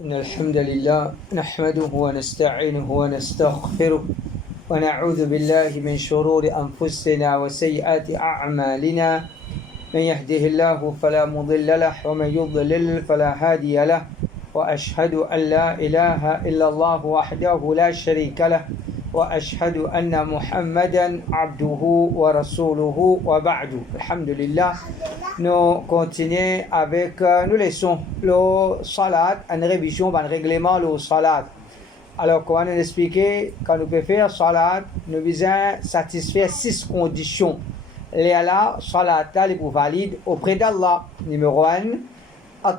إن الحمد لله نحمده ونستعينه ونستغفره ونعوذ بالله من شرور أنفسنا وسيئات أعمالنا من يهده الله فلا مضل له ومن يضلل فلا هادي له وأشهد أن لا إله إلا الله وحده لا شريك له وأشهد أن محمدا عبده ورسوله وبعد الحمد لله. Nous continuons avec, nous laissons le salat, une révision, un règlement, le salat. Alors, comment nous expliquer, quand nous pouvons faire salat, nous visons satisfaire 6 conditions. Les là, salat, les pour valide auprès d'Allah. Numéro 1,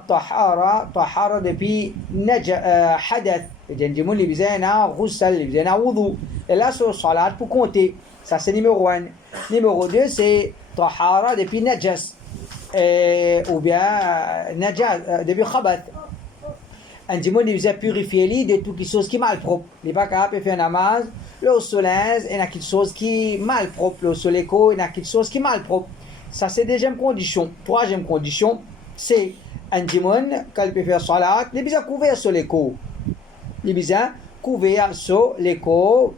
tahara depuis hadath. Les gens qui visent à ghusl, les visent à wudu. Et là, sur salat pour compter. Ça, c'est numéro 1. Numéro 2, c'est tahara depuis najas. Ou bien depuis khabath. Un démon il a purifié de toutes les choses qui sont mal propres. Il n'est pas capable de faire namaz. Le soleil, il y a quelque chose qui est mal propre. Le soleil, il y a quelque chose qui est mal propre. Ça, c'est deuxième condition. Troisième condition, c'est un démon, quand il peut faire salat, il est couvert sur les corps. Il est couvert sur les corps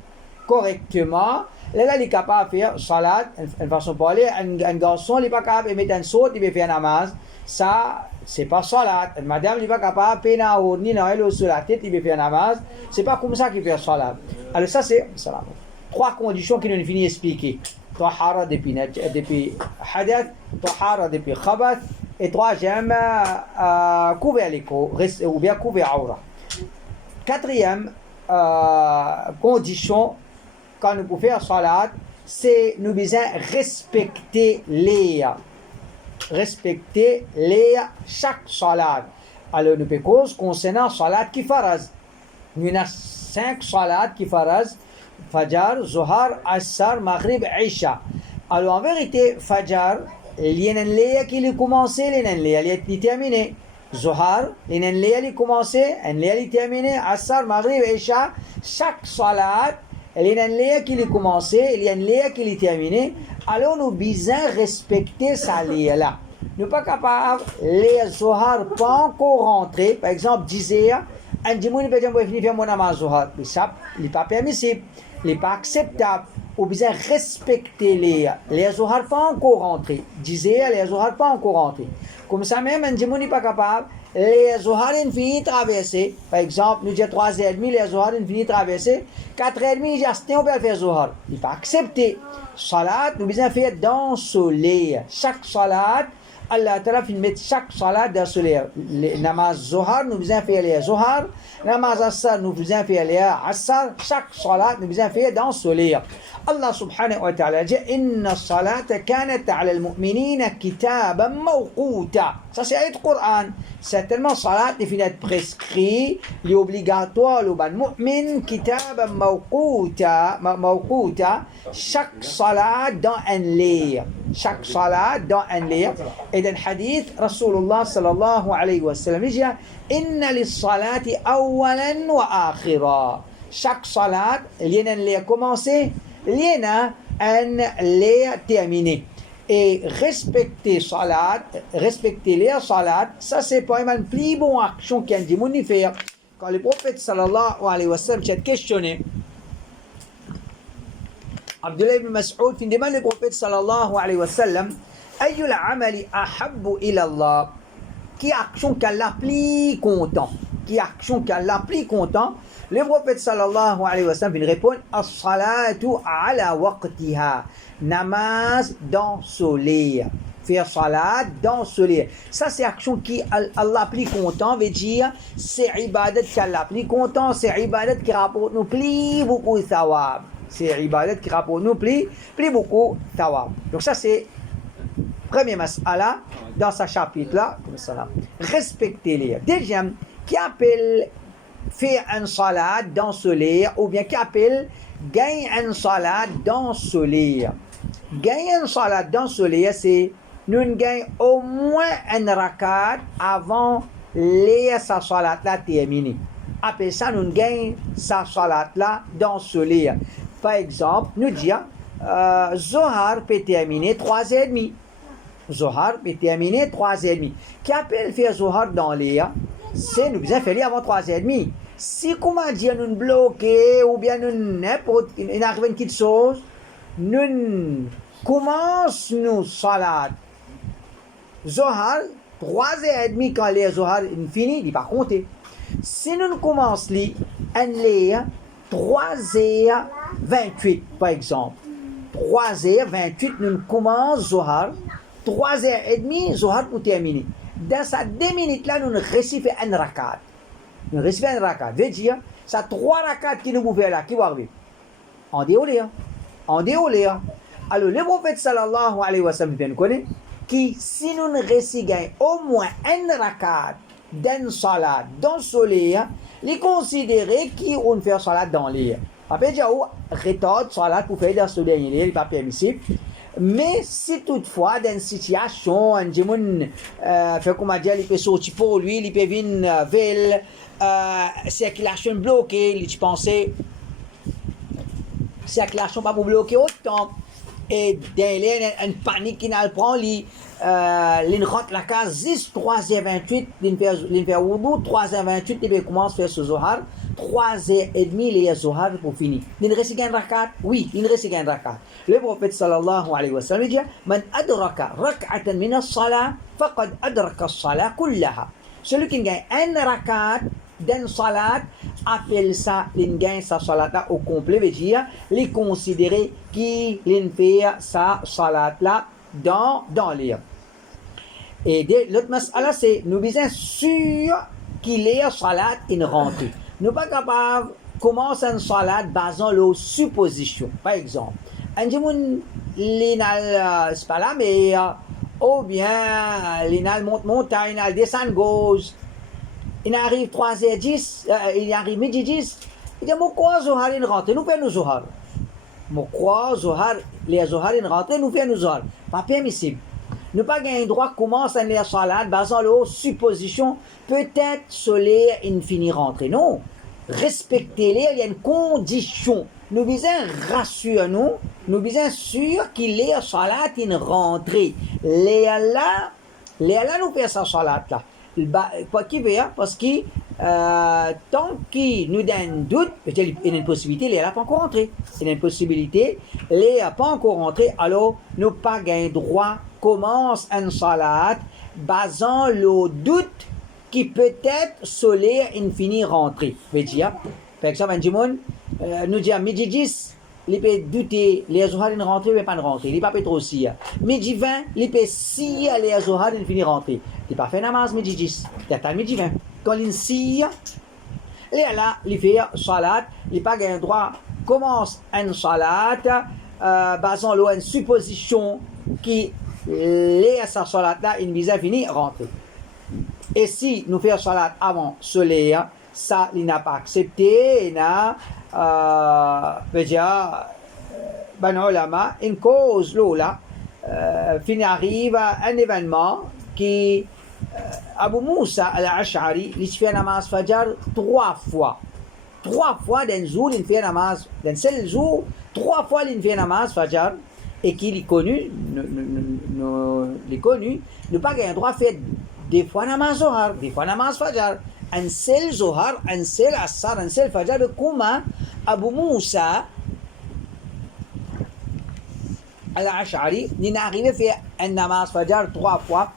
correctement. Là, il est capable de faire salat, une façon de parler, un garçon, il n'est pas capable de mettre un saut, il peut faire namaz. Ça, c'est pas salat. Une madame, il n'est pas capable de faire ni l'eau sur la tête, il peut faire namaz. C'est pas comme ça qu'il fait salat. Alors ça, c'est salat. 3 conditions qu'il nous finit d'expliquer. Tahara depuis hadath, tahara depuis khabath, et troisième, couvert les corps, ou bien couvert aura. 4e condition, quand nous pouvons faire salat, c'est nous devons respecter chaque salat. Alors nous pouvons concernant salat qui faraz. Nous avons 5 salats qui faraz: Fajr, Zuhar, Asr, Maghrib, Isha. Alors en vérité, Fajr, il y a un léa qui est commencé, il y a un léa qui est terminé. Zuhar, il y a un léa qui est commencé, un léa qui est terminé. Asr, Maghrib, Isha. Chaque salat, il y a un léa qui est commencé, il y a un léa qui est terminé. Alors nous devons respecter sa léa là. Nous ne sommes pas capables, les Zuhar pas encore rentrés. Par exemple, disait, un démon peut venir faire mon namaz Zuhar. Mais ça, il n'est pas permissible, il n'est pas acceptable. Nous devons respecter les Zuhar pas encore rentrés. Disait, les Zuhar pas encore rentrés. Comme ça même, un démon n'est pas capable. Les Zuhar infinis traversés. Par exemple, nous disons 3h30, les Zuhar infinis traversés. 4h30, j'ai on peut faire Zuhar. Il n'est pas accepté. Salat, nous devons faire dans le soleil. Chaque salat, Allah Ta'ala fait mettre chaque salat dans le soleil. Namaz Zuhar, nous devons faire les Zuhar. Namaz Asr, nous devons faire les Asr. Chaque salat, nous devons faire dans le soleil. Allah subhanahu wa ta'ala dit Inna salata kanat ala al-mu'minina kitaban mawquta. Ça c'est le Coran. Certainement, salat est fini d'être prescrit, il est obligatoire, le ban mu'min kitaban mawquta. Chaque salat dans un livre. Chaque salat dans un livre. Et dans le hadith, Rasulullah sallallahu alayhi wa sallam dit Inna lis-salati awalan wa akhira. Chaque salat, il y a un livre commencé, il y a un livre terminé. Et respecter les salat, ça c'est pas une plus bonne action qu'un démon fait. Quand le prophète sallallahu alayhi wa sallam s'est questionné, Abdullah ibn Mas'ud fin demande le prophète sallallahu alayhi wa sallam, Ayyul amali ahabbu ila Allah, qui action qu'Allah plus content? Qui action qu'Allah plus content? Le prophète sallallahu alayhi wa sallam répond as-salatu ala waqtiha, namaz dans le soleil. Faire salat dans le soleil. Ça c'est action qui Allah plus content veut dire c'est ibadat qu'Allah plus content, c'est ibadat qui rapporte nous plus beaucoup de thawab. C'est ibadat qui rapporte nous plus beaucoup de thawab. Donc ça c'est premier mas'ala dans ce chapitre là, comme ça. Respectez-les. Deuxième, qui appelle faire un salat dans le soleil, ou bien qui appelle gagner un salat dans le soleil. Gagner un salat dans le soleil, c'est nous gagnons au moins un rakat avant sa salat là terminée. Après ça, nous gagnons sa salat là dans le soleil. Par exemple, nous disons Zohar peut terminer 3h30. Zohar peut terminer 3h30. Qui appelle faire Zohar dans l'air? c'est nous besoin faire avant 3h30. Si comment dire nous bloquer ou bien nous n'importe il arrive une petite chose, nous commence nous salat. Zohar 3h30 quand les Zohar fini, il pas compter. Si nous commence li en les 3h28 par exemple. 3h28 nous commence Zohar. 3h30 Zohar pour terminer. Dans ces 2 minutes là, nous récitons un rakat. Nous récitons un rakat. Veut dire, ça 3 rakats qui nous pouvons faire là, qui vont arriver. En déroulé. En déroulé. Alors, le prophète sallallahu alayhi wa sallam, nous connaissons, qui, si nous récitons au moins un rakat dans salat, dans le soleil, les considérer qui ont fait salat dans l'air. Après, j'ai retard salat pour faire dans le soleil, il n'est pas permissible. Mais si toutefois, dans une situation, un démon fait comment dire, il peut sortir pour lui, il peut venir ville, circulation bloquée, il pense circulation pas pour bloquer autant. Et derrière, une panique qui n'a le prend, il rentre la case 10, 3h28, il fait Wudu, 3h28, il commence à faire ce Zohar, 3h30, il y a Zohar pour finir. Il reste un rakat? Oui, il reste un rakat. Le prophète sallallahu alayhi wa sallam dit Man adraka rak'atan min as-salah, faqad adraka as-salah kullaha. Celui qui gagne un rakat dans salat, appelle ça, il gagne sa salat là au complet, veut dire, il considérer qu'il fait sa salat là dans l'air. Et l'autre mas'ala, c'est, nous besoin sûr qu'il est salat in rentrée. Nous pas capable de commencer une salat basant la supposition. Par exemple, un démon, c'est pas la mer, ou bien, il monte montagne, il descend gauche. Il arrive 3h10, il arrive midi 10. Il dit, pourquoi Zohar il rentre? Nous faisons Zohar. Pourquoi Zohar, les Zohar il rentre, nous faisons Zohar. Pas permissible. Nous pas gagner droit commence à les salades basant la supposition, peut-être soleil il finit rentrer. Non. Respectez-les, il y a une condition. Nous besoin rassurer nous besoin sûr qu'il est salade in rentrée. Les là nous fait sa salade là. Quoi qu'il veut, parce que tant qu'il nous donne doute, peut-être il y a une possibilité, il n'est pas encore rentré. Il y a une possibilité, il n'est pas encore rentré, alors nous pas gain droit, commence un salat, basant le doute qui peut-être soleil infini rentré. Veut dire, par exemple, un démon nous dit à midi 10, il peut douter, les Zohar ne rentrent, mais pas rentrer. Il n'est pas trop si. Midi 20, il peut si les Zohar ne finissent rentrer. Il n'a pas fait namaz midi 10. Il attend midi 20. Quand il si, il est là, il fait salat, il n'a pas un droit. Commence un salat, basant une supposition qui les sa salat là, il vise à finir rentrer. Et si nous faisons salat avant soleil, ça, il n'a pas accepté, il n'a une cause là, fin arrive un événement qui Abu Moussa al-Ash'ari il fait namaz Fajr 3 fois. 3 fois dans le jour, il fait namaz, dans le seul jour, 3 fois il fait namaz Fajr et qu'il est connu, ne pas gagner droit fait des fois namaz Zohar, des fois namaz Fajr. Un seul Zohar, un seul Assar, un seul Fajr, comment Abu Moussa al-Ash'ari, il est arrivé à faire un namaz Fajr 3 fois.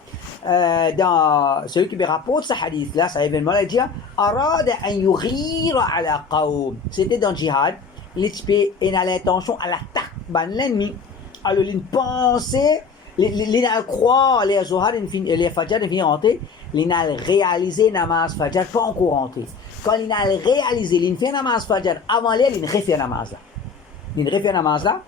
Dans celui qui me rapporte ce hadith là, cet événement là, il dit Arada an yughira ala qawm. C'était dans le djihad, il a l'intention à l'attaque de l'ennemi. Alors il pensait, il a croit les Zohar, les Fajr, il finit rentrer. Il a réalisé namaz Fajr, pas encore rentré. Quand il a réalisé, il fait namaz Fajr avant l'air, il refait namaz là. Il refait namaz là.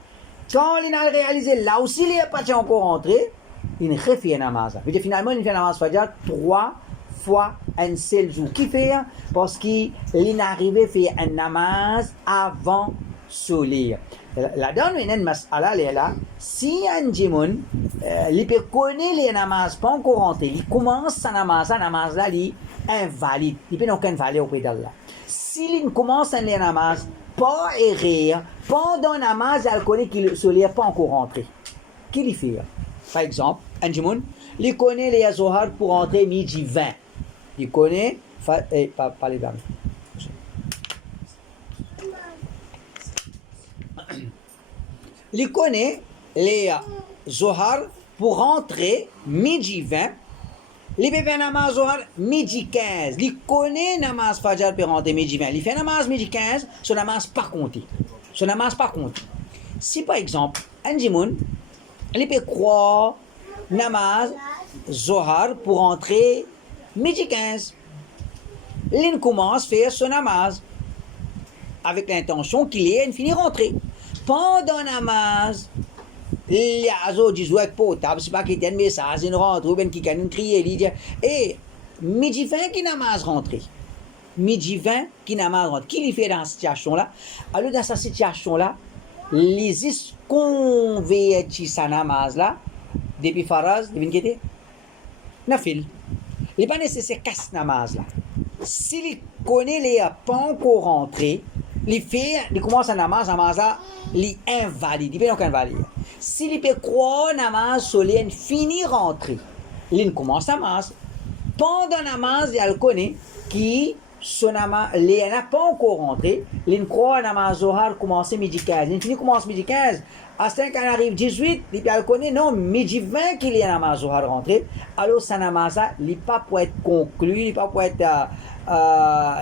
Quand il a réalisé, là aussi, il n'est pas encore rentré, il refait namaz là. Finalement, il fait namaz Fajr 3 fois un seul jour. Qui fait? Parce qu'il est arrivé à faire un namaz avant soleil. La dernière mas'ala est là. Si un djimoun, il peut connaître les namaz pas encore rentré, il commence sa namaz là, il est invalide. Il peut aucune valeur auprès d'Allah. S'il commence un namaz, pas errer, pendant le namaz, il connaît que le soleil n'est pas encore rentré. Qu'il fait? Par exemple, un djimoun, il connaît les Zohar pour rentrer midi 20. Il connaît, pas les dames. Il connaît les Zohar pour rentrer midi 20. Il fait namaz Zohar midi 15. Il connaît namaz Fajr pour rentrer midi 20. Il fait namaz midi 15, son namaz pas compté. Son namaz pas compté. Si par exemple, un dimoun, il peut croire namaz Zohar pour rentrer midi 15. Il commence à faire son namaz avec l'intention qu'il ait une finie rentrée. Pendant namaz, il y a des gens qui potable, c'est pas qu'il y a un message, une rentre, ou bien qui can crier, il dit, et midi 20 qui namaz rentré. Midi 20 qui namaz rentré. Qui lui fait dans cette situation-là? Alors dans cette situation-là, les is convertit sa namaz-là, depuis faraz, depuis qui était? Nafil. Il n'est pas nécessaire casse namaz-là. S'il connaît les pas encore rentrés, il commence à namaz là, il est invalide, il peut donc invalide. S'il peut croire namaz solien fini rentré, il commence namaz. Pendant namaz, il connaît qui son namaz, il n'a pas encore rentré, il croit namaz Zohar commence midi 15, il finit commence midi 15. À ce quand arrive 18, il connaît non, midi 20 qu'il y a namaz Zohar rentré, alors sa namaz il n'est pas pour être conclu, il n'est pas pour être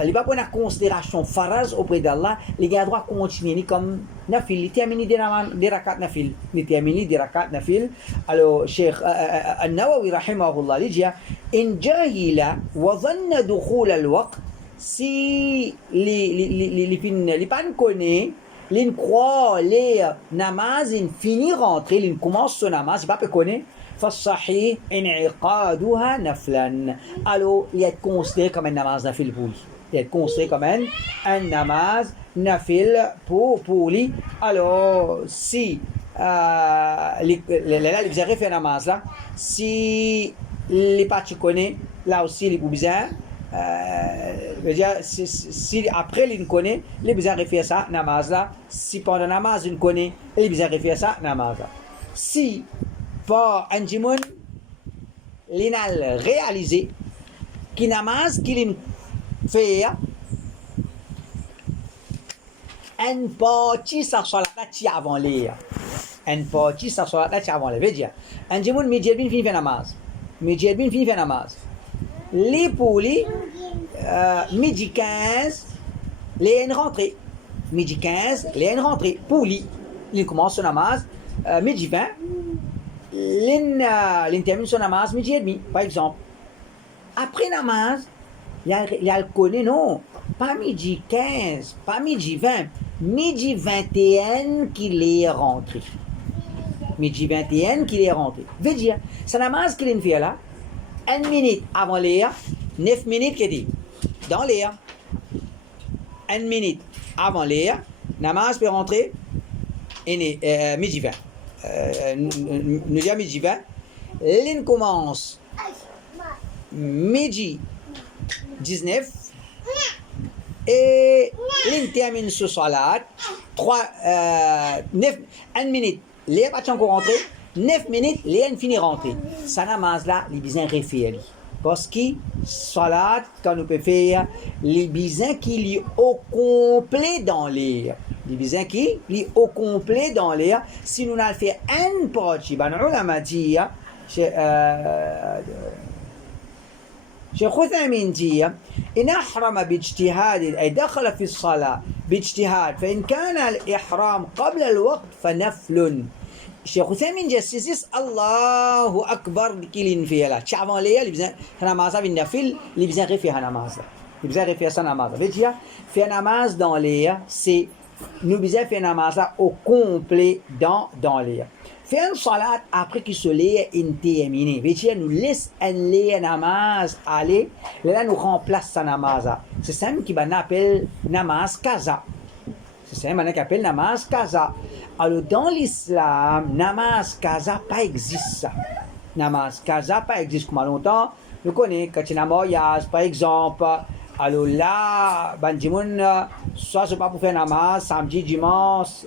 il va prendre en considération faraz auprès d'Allah, il a droit de continuer comme nafil, il termine des rakat nafil, il termine des rakat nafil. Alors, Cheikh An-Nawawi rahimahullah, il dit in jahila wa dhanna dukhul al-waqt, si les pas connaît, les croient les namaz, ils finissent rentrer, ils commencent son namaz, il pas connaît. فالصحيح انعقادها نفلا. Alors, il est considéré comme un namaz nafil pour lui. Il est considéré comme un namaz nafil pour lui. Alors, si les bizarres fait un namaz là, si les parties connaissent, là aussi les bizarres, si après il connaît, les bizarres fait ça namaz là. Si pendant namaz il connaît, les bizarres fait ça namaz là. Si par un dimoun, il a réalisé qu'il namaz qu'il fait un partie sa salat avant l'air. Un partie sa salat avant l'air. Veut dire, un dimoun midi et demi finit faire namaz. Midi et demi finit faire namaz. Les poulis, midi 15, les une rentrée. Midi 15, les une rentrée. Poulis, il commence son namaz. Midi 20. Il termine son namaz midi et demi, par exemple. Après namaz, il a le connaît, non, pas midi 15, pas midi 20, midi 21 qu'il est rentré. Midi 21 qu'il est rentré. Veut dire, ce namaz qu'il fait là, 1 minute avant l'air, 9 minutes qu'il dit, dans l'air. 1 minute avant l'air, namaz peut rentrer, midi 20. Nous disons midi 20, l'in commence midi 19 et l'in termine ce salat 1 minute, les pas encore rentré, 9 minutes, les finit rentrer. Ça namaz là, les besoins référés. Parce que salat, quand on peut faire, les besoins qui sont au complet dans l'air. Les besoins qui sont au complet dans l'air. Si nous avons fait un partie, ben on a dit, شيخ عثيمين جية إن أحرم باجتهاد أي دخل في الصلاة باجتهاد فإن كان الإحرام قبل الوقت فنفل. شيخ عثيمين جسيس الله أكبر كيلين فيها لا شعبان ليا اللي بزن هنا مازا في النفل اللي بزن غير فيها نمازا اللي بزن غير فيها سنة نمازا فيجيا في نماز dans ليا سي nous بزن في نمازا au complet dans ليا. Faire une salat après qu'il se l'ait terminé. Veut nous laisse un namaz aller. Là, nous remplace sa namaz. C'est ça qui appelle namaz kaza. C'est ça qui appelle namaz kaza. Alors, dans l'islam, namaz kaza pas existe. Namaz kaza pas existe. Comme longtemps, nous connaissons quand il y a un mariage, par exemple, Alors là, ben Jimoun, soit c'est pas pour faire namaz, samedi, dimanche,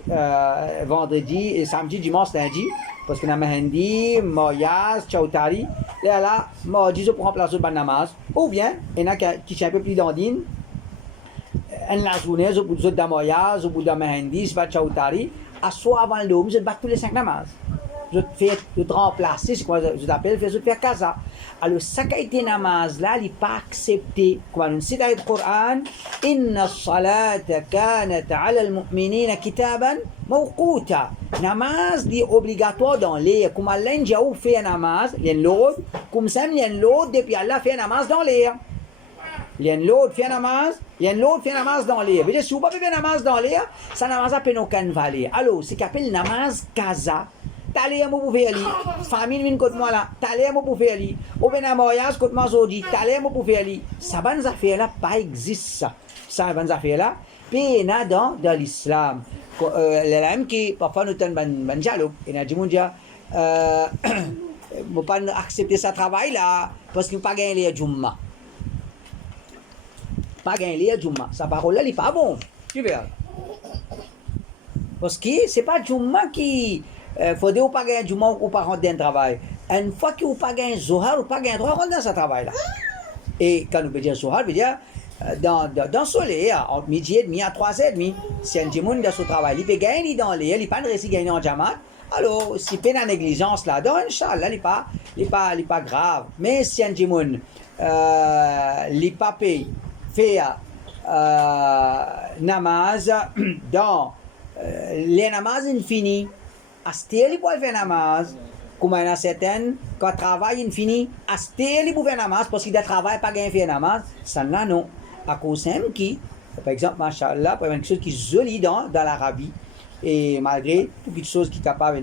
vendredi, et samedi, dimanche, lundi, parce que na Mehendi, Moyaz, Chautari, là, mardi, je pour remplacer le namaz, ou bien, il y en a qui sont un peu plus dandine, en la journée, je pour de Moyaz, je pour de Mehendi, je vais Chautari, à soit avant le dôme, je bats tous les 5 namaz. Je te remplacer, c'est quoi je t'appelle, je te faire kaza. Alors, ça qui a été namaz là, il n'est pas accepté. Comme on cite dans le Coran, Inna salata kanat ala al-mu'minina kitaban mawquta. Namaz est obligatoire dans l'air. Comme Allah a fait un namaz, il y a l'autre. Comme ça, il y a l'autre, depuis Allah fait un namaz dans l'air. Il y a l'autre fait un namaz, il y a l'autre fait un namaz dans l'air. Mais si vous ne pouvez pas faire un namaz dans l'air, ça namaz a peine aucun valeur. Alors, c'est qu'appelle namaz kaza. T'allais à mon pouvez aller, famille vient contre moi là, t'allais à mon pouvez aller, ou bien à mariage contre moi aujourd'hui, t'allais à mon pouvez aller. Ça bonnes affaires là pas existe ça bonnes affaires là, puis dans l'islam. L'islam qui parfois nous donne ban dialogue, et n'a dit mon dia, moi pas accepter ce travail là parce qu'il pas gagner les Jumma, pas gagner les Jumma, sa parole là il pas bon, tu verras. Parce que c'est pas Jumma qui faut dire ou pas gagner du monde ou pas rentrer dans le travail. Une fois que vous pas gagner Zohar, ou pas gagner droit rentrer dans ce travail-là. Et quand nous peut dire Zohar, veut dire dans le soleil, entre midi et demi à 3h30, si un monde dans ce travail, il peut gagner dans l'air, il pas de réussi gagner en Jamaat. Alors, si il fait la négligence là-dedans, Inch'Allah, il pas grave. Mais si un monde, il pas paye, fait namaz dans les namaz infinis, Astel il peut faire namaz, comme il y en a certaines, quand travail infini, Astel il peut faire namaz, parce qu'il ne travaille pas gagner faire namaz, ça là non. À cause de qui, par exemple, machallah, pour quelque chose qui est joli dans l'Arabie, et malgré toutes les choses qui sont capables,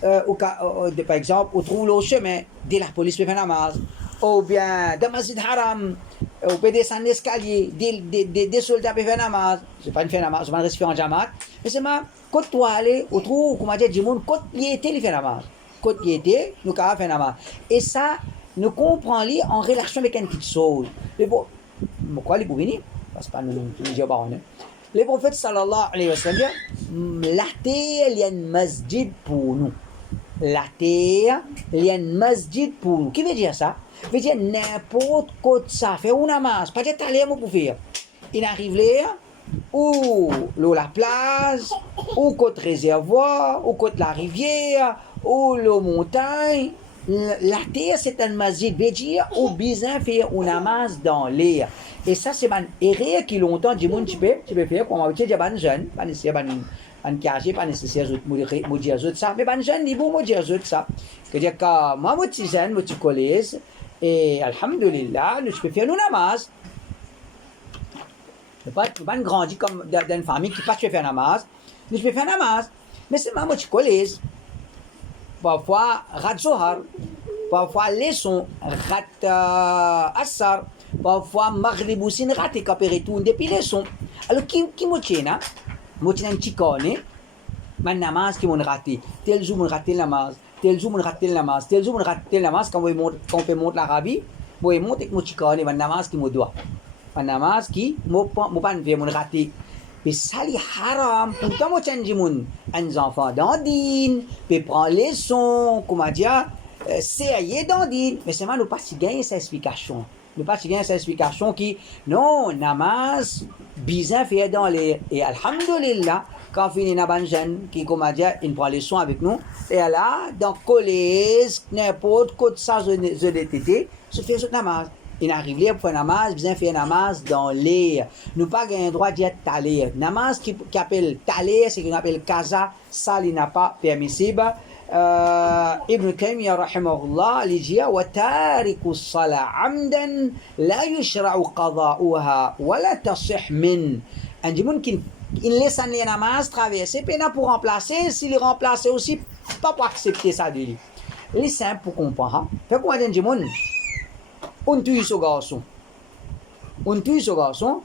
par exemple, on trouve le chemin, de la police peut faire namaz, ou bien dans le Masjid Haram, on peut descendre l'escalier, des soldats peuvent faire namaz, je ne vais pas faire namaz, je vais pas en Jamaat, mais c'est ma, quand tu aller, on trouve, comme on dit, quand il était, il fait namaz. Quand il était, nous avons fait namaz. Et ça, nous comprenons en relation avec une petite chose. Pourquoi il peut venir? Parce que nous disons pas, le prophète sallallahu alayhi wa sallam, la terre, il y a un masjid pour nous. La terre, il y a un masjid pour nous. Qui veut dire ça? Veut dire n'importe quoi ça fait un namaz, pas dire t'aller pour faire. Il arrive là, ou la plage, ou côté réservoir, ou côté la rivière, ou la montagne. La terre, c'est un masjid, veut dire, ou besoin faire un namaz dans l'air. Et ça, c'est une erreur qui longtemps dit, tu peux faire, comme on dit, ban jeune, pas nécessaire, ban casier, pas nécessaire, me dire ça, mais ban jeune, il faut me dire ça. C'est-à-dire que moi, je suis jeune, je suis collège, et alhamdulillah, je peux faire un namaz. Je ne peux pas grandir comme dans une famille qui ne peut pas faire namaz. Je peux faire namaz. Mais c'est moi qui collège. Parfois, rat Zohar. Parfois, leçon, rat Assar. Parfois, Maghrib aussi, rat et capéretou, depuis leçon. Alors, qui me tient? Moi, je suis un chicone. Mais namaz qui m'a raté. Tel jour, m'a raté le namaz. Tel jour, m'a raté le namaz. Tel jour, m'a raté le namaz. Quand on peut monter l'Arabie, moi, je monte avec mon chicone, mais namaz qui me doit. Un namaz qui mo pas faire mon raté. Mais ça li haram. Pourtant moi change mon un enfant dans din, peut prendre les sons, comment dire, c'est dans din. Mais c'est mal nous pas si gagner cette explication. Nous pas si gagner cette explication qui non namaz bizarre fait dans les et alhamdulillah quand finit na ban jeune qui comment dire il prend les sons avec nous et là dans collège n'importe quoi ça je l'été se fait ce namaz. Il arrive là pour faire namaz, bien faire namaz dans l'air. Nous pas gagné droit d'y être taler. Namaz qui appelle taler, c'est qu'on appelle kaza, ça il n'a pas permissible. Ibn Taymiyyah rahimahullah, il dit wa tariku as-salah 'amdan la yushra'u qada'uha wa la tasih min. Un dimun qui il laisse les namaz traverser, puis pour remplacer, s'il remplace aussi pas pour accepter ça de lui. Il est simple pour comprendre. Fait quoi un dimun on tue ce garçon. On tue ce garçon.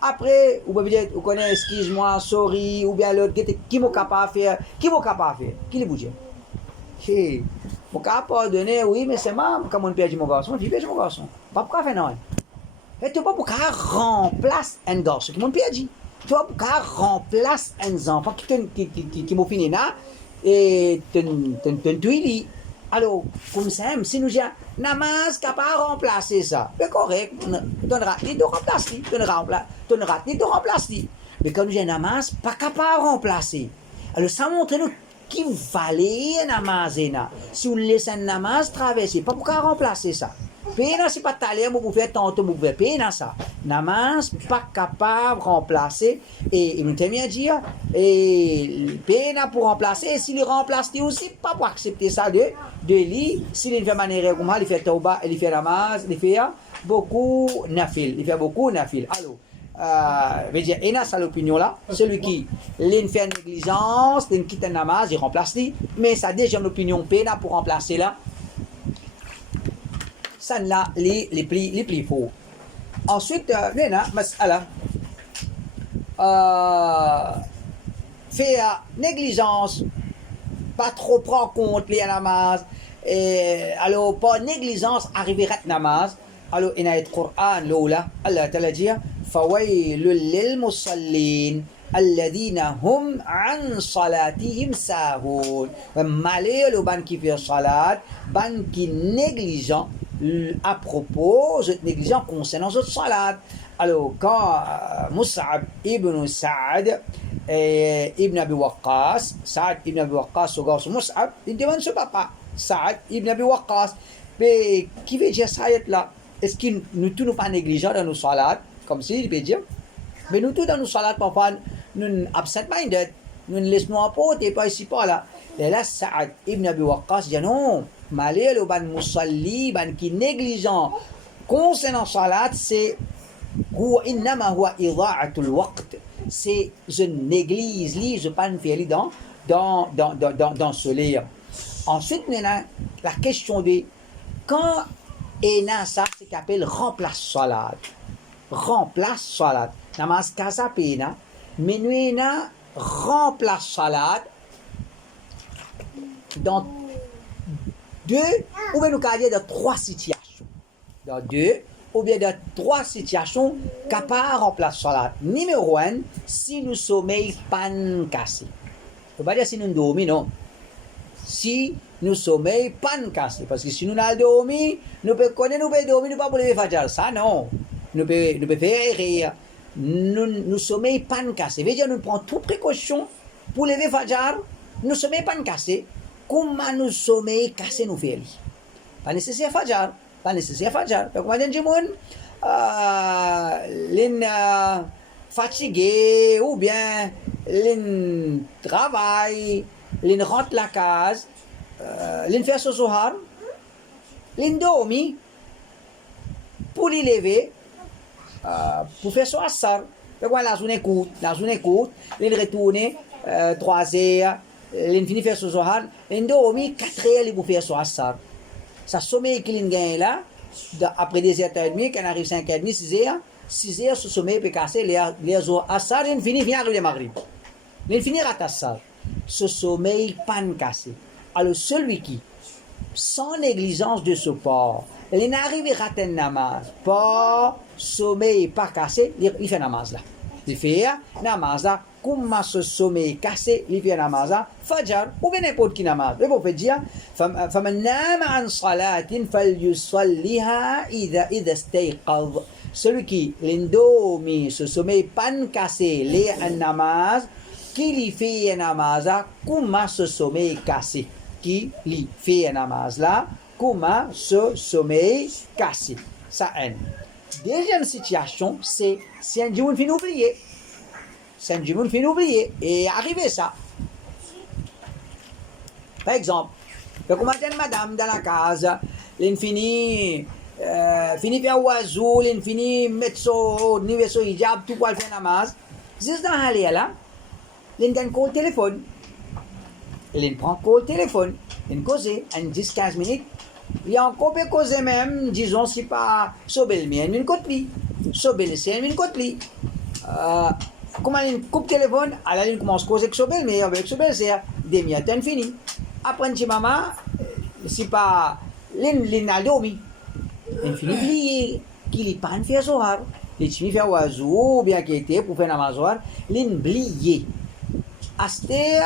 Après, vous pouvez dire, vous connaissez, excuse-moi, sorry, ou bien l'autre, qui m'a capable de faire? Qui m'a capable de faire? Qui le bouge? Qui m'a capable de donner, oui, mais c'est moi, comme on perd mon garçon, je perds mon garçon. Pas pourquoi faire non? Et tu pas pour qu'à remplace un garçon qui m'ont perdu. Tu pas pour qu'à remplace un enfant qui m'ont fini là et tu tuili. Alors, comme ça, si nous disons, namaz capable remplacer ça, c'est correct, donnera, il doit remplacer, donnera, il doit remplacer. Mais quand nous disons namaz, pas capable remplacer. Alors, ça montre nous qui valait namaz. Si on laisse un namaz traverser, pas pour qu'à remplacer ça. Pena si pas talent, vous pouvez tantôt, vous pouvez pena ça. Namaz pas capable de remplacer et nous t'aime bien dire et pena pour remplacer. S'il le remplace aussi, pas pour accepter ça de lui. S'il fait manière comme il fait tauba, il fait namaz, il fait beaucoup nafil, il fait beaucoup nafil. Alors, veut dire, et ça l'opinion là, celui qui fait négligence, il quitte un namaz, il remplace lui, mais ça déjà une opinion pena pour remplacer là. Ça là les plus faux. Ensuite, maintenant, mas'ala fait négligence, pas trop prendre compte les namaz, alors pas négligence arriver à namaz. Alors il y a le Coran l'oula, Allah Ta'ala dit فويل للمصلين الذين هم عن صلاتهم ساهون. Malheur le ban qui fait salat, ban qui négligent à propos de négligence concernant cette salat. Alors quand Mus'ab ibn Sa'ad ibn Abi Waqqas, Sa'ad ibn Abi Waqqas regarde Mus'ab, il demande à son papa, Sa'ad ibn Abi Waqqas, mais qui veut dire ça là? Est-ce que nous tous nous pas négligents dans nos salats? Comme si il peut dire, mais nous tous dans nos salats parfois nous absent-minded, nous ne laissons pas, pas ici pas là. Et là Sa'ad ibn Abi Waqqas dit non, malheur le ban musalli, ban qui négligent concernant salat, c'est innama huwa ida'atul waqt, c'est je néglige, je pas faire dans ce lire. Ensuite maintenant la question de quand et ça c'est qu'on appelle remplace salat. Remplace salat. Namaz casa pena, mais nous remplace salat dans deux ou bien nous dire dans trois situations. Dans deux ou bien dans trois situations capables de remplacer salat. Numéro un, si nous sommeil pan cassé. On va dire si nous dormons, non. Si nous sommeil pan cassé. Parce que si nous n'avons dormi, nous pouvons connaître, nous pouvons dormir, nous ne pouvons pas lever fajar. Ça non. Nous pouvons faire rire. Nous sommeil pan cassé. Veut dire nous prenons toute précaution pour lever fajar. Nous sommeil pan cassé. Comment nous sommeil cassé nous faire? Pas nécessaire fajar. Pas nécessaire fajar. Donc, madame Jimoun, fatigué ou bien l'in travail, l'in rentre la case, l'in fait ce soir, l'in dormi pour les lever, pour faire son assar. Donc, la journée courte, l'in retourne 3 heures, l'in finit faire ce soir, l'in dormi 4 heures pour faire son assar. Ça sommeil qu'il gagne là, après 2h30, quand on arrive 5h30, 6h, ce sommeil peut casser les jours assar, il finit, vient arriver le maghrib. Il finit à tassar. Ce sommeil pas cassé. Alors celui qui, sans négligence de ce port, il n'arrive à un namaz, pas sommeil pas cassé, il fait namaz là. Il fait namaz là, comment ce sommeil cassé, il fait namaz là, fajar, ou bien n'importe qui namaz. Il faut dire, فَمَنْ نَامَ عَنْ صَلَاةٍ فَلْيُصَلِّهَا إِذَا اسْتَيْقَظَ. Celui qui l'endormi, ce sommeil pas cassé, les un namaz, qui lui fait un namaz là, comment ce sommeil cassé, qui lui fait un namaz là, comment ce sommeil cassé. Ça aide. Deuxième situation, c'est si un jour on finit oublier. C'est un jour on finit oublier. Et arrivé ça. Par exemple, comme une madame dans la case, elle finit faire oiseau, elle finit mettre son hijab, tout pour faire namaz. Juste dans l'aller là, elle donne call téléphone. Elle prend call téléphone. Elle cause, en 10-15 minutes. Il y a encore peu cause même, disons, si pas sobel mien, une copie. Sobel c'est une copie. Comment une coupe téléphone, alors elle commence à causer avec sobel, mais avec sobel c'est demi-temps fini. Après, si maman, si pas, l'in a dormi. Elle finit oublier. qui n'est pas fait Zohar. Les chimi fait oiseau, bien qu'il était pour faire namaz Zohar, l'oublié. Aster,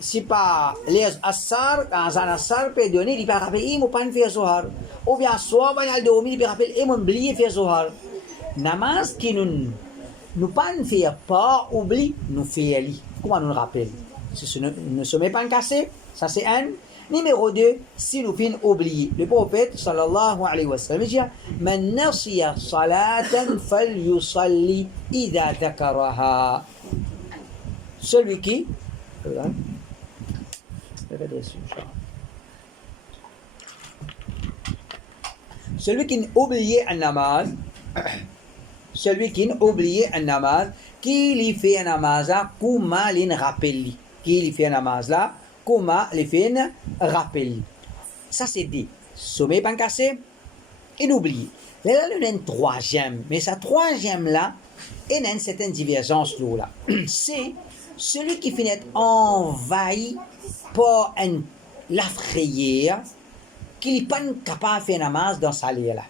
si pas les assar, quand un assar peut donner, il peut rappeler, il ne pas faire Zohar. Ou bien, soit, il a dormi, il peut rappeler, il m'a oublié faire Zohar. Namaz qui nous pas fait pas oubli, nous fait ali. Comment nous rappelle? Si ce ne se met pas cassé, ça c'est un. Numéro 2, si nous finissons oublier. Le prophète sallallahu alayhi wa sallam dit Man nasiya salatan falyusalli idha dhakaraha. Celui qui oublie un namaz, celui qui oublie un namaz, qui lui fait un namaz là, comment l'in rappelle, qui lui fait un namaz là, comment les fait rappel. Ça c'est dit. Sommet pas cassé, et oublie. Là, il y a une troisième, mais sa troisième là, il y a une certaine divergence là. C'est celui qui finit envahi par la frayeur, qui n'est pas capable de faire namaz dans sa lit là.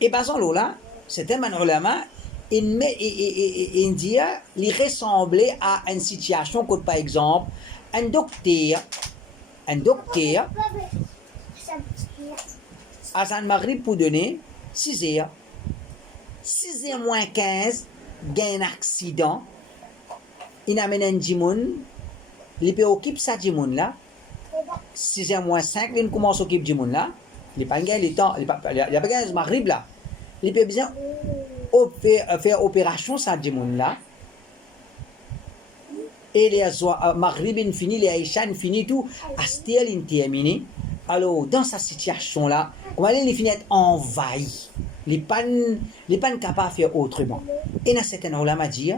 Et basant là, c'est un ulama, il dit, il ressemblait à une situation comme par exemple, un docteur, à San Maghrib pour donner 6 heures. 6 heures moins 15, il y a un accident, il amène un djimoun, il peut occuper sa djimoun là. 6 heures moins 5, il commence à occuper djimoun là. Il n'y a pas de temps, il n'y a pas de Maghrib là. Il peut bien faire opération sa djimoun là. Et les Maghrib fini, les Aïchan fini tout, Astel in terminé. Alors, dans cette situation-là, comment il finit envahi. Il n'est pas capable de faire autrement. Et dans certains ulama dit,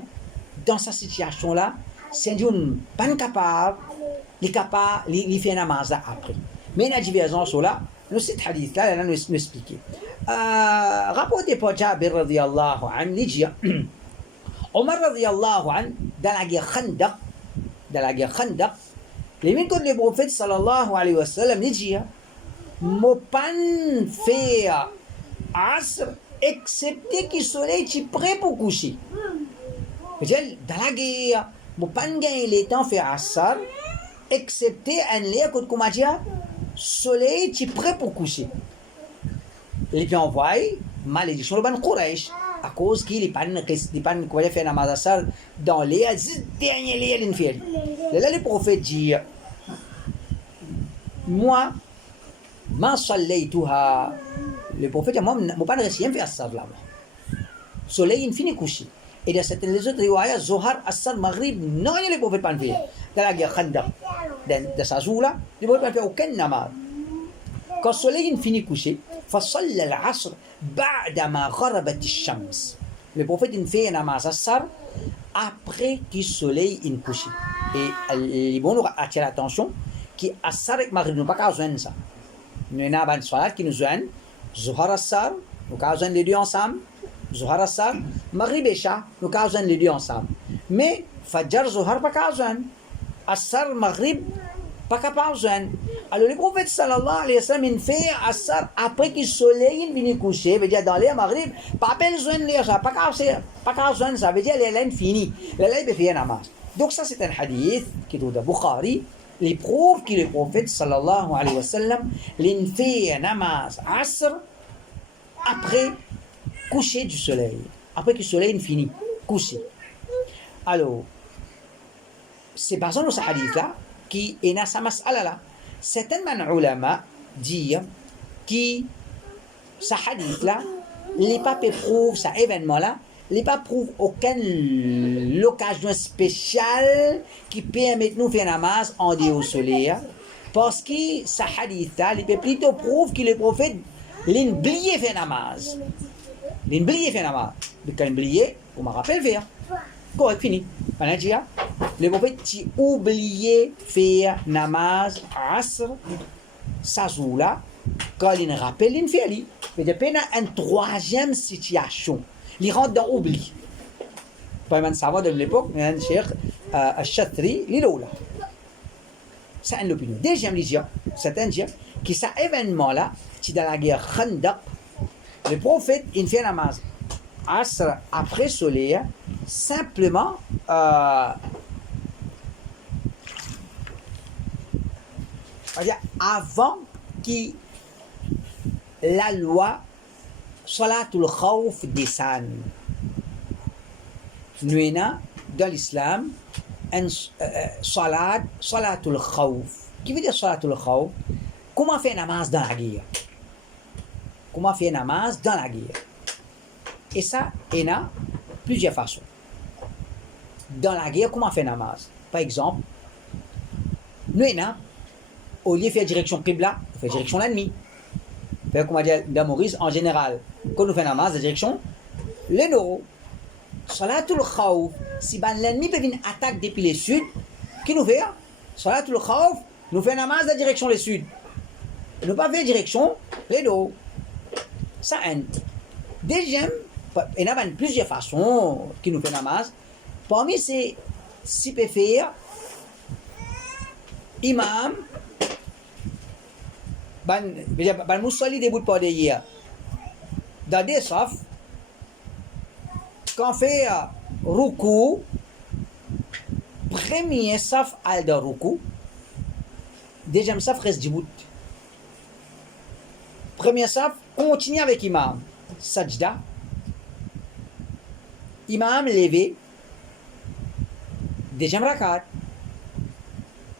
dans cette situation-là, c'est un pas capable, il est capable, il fait un namaz après. Mais la divergence là, nous cette hadith-là, elle nous expliquer. Rapporté par Jabir radiyallahu anhu, il dit, Omar radiyallahu anhu, dans la guerre Khandaq, les mêmes que le prophète sallallahu alayhi wa sallam dit, mon pan fait asr, excepté que le soleil est prêt pour coucher. Dans la guerre, mon pan gagne le temps fait asr, excepté un lieu que comment dire, soleil est prêt pour coucher. Les gens envoient malédiction le ban Quraysh. À cause qu'il n'est pas faire namaz asar dans les derniers lieux l'inférieur. Là, le prophète dit, moi, ma sallaytuha, le prophète dit, moi, je ne pas réussir à faire ça là. Soleil infini couché. Et dans certaines les autres riwayas, Zohar, Asar, Maghrib, non, le prophète pas faire. Dans la guerre Khandaq, dans sa jour là, le prophète pas faire aucun namaz. Quand le soleil infini couché, فصلى العصر بعدما غربت الشمس. Le prophète il fait un namaz asar après que le soleil est couché. Et les bons nous attirent l'attention que asar et maghrib nous pas qu'à joindre ça. Nous avons une salat qui nous joignent, Zohar asar, nous qu'à joindre les deux ensemble, Zohar asar, maghrib et Isha, nous qu'à joindre les deux ensemble. Mais Fajr Zohar pas qu'à joindre, asar maghrib pas capable de joindre. Alors le prophète sallallahu alayhi wa sallam il fait asar après que le soleil vient coucher, veut dire dans les maghrib, pas besoin de joindre ça, pas capable de joindre ça, veut dire les laines fini, les laines fait namaz. Donc ça c'est un hadith qui est dans Bukhari, il prouve que le prophète sallallahu alayhi wa sallam il fait namaz asr après coucher du soleil, après que le soleil finit coucher. Alors c'est basé sur ce hadith là qui est dans sa mas'ala là. Certains ulama disent que ce hadith là, les papes prouvent, cet événement là, les papes prouvent aucune occasion spéciale qui permet de nous faire namaz en dehors au soleil. Parce que ce hadith là, les papes plutôt prouvent que le prophète l'oublié fait namaz. L'oublié fait namaz. Mais quand l'oublié, on me rappelle faire. Correct, fini. On a dit, le prophète a oublié faire namaz asr, ça joue là, quand il rappelle, il fait lui. Mais il y a une troisième situation. Il rentre dans l'oubli. Par exemple, savant de l'époque, il y a un cheikh al-Shatri, il est là. C'est une opinion. Deuxième vision, c'est un dire que cet événement là, c'est dans la guerre Khandaq, Le prophète, il fait namaz Asr après soleil, simplement avant que la loi Salatul Khawf descende. Nous avons dans l'islam un Salatul Khawf. Qui veut dire Salatul Khawf? Comment faire namaz dans la guerre? Comment faire namaz dans la guerre? Et ça, il y a plusieurs façons. Dans la guerre, comment faire namaz? Par exemple, nous avons, au lieu de faire direction Qibla, on fait direction l'ennemi. Comment dire, dans Maurice, en général, quand nous faisons namaz, la direction le nord. Salatul Khawf, si l'ennemi peut venir attaquer depuis le sud, qui nous fait? Salatul Khawf, nous faisons namaz la direction le sud. Nous pas faire direction le nord. Ça, un. Deuxième, il y a plusieurs façons qui nous fait namaz. Parmi ces, si peut faire, imam, ban mousali debout par derrière. Dans des safs, quand on fait ruku, premier saf al de ruku, deuxième saf reste debout. Premier saf, continue avec imam. Sajda. Imam levé. Deuxième rakat.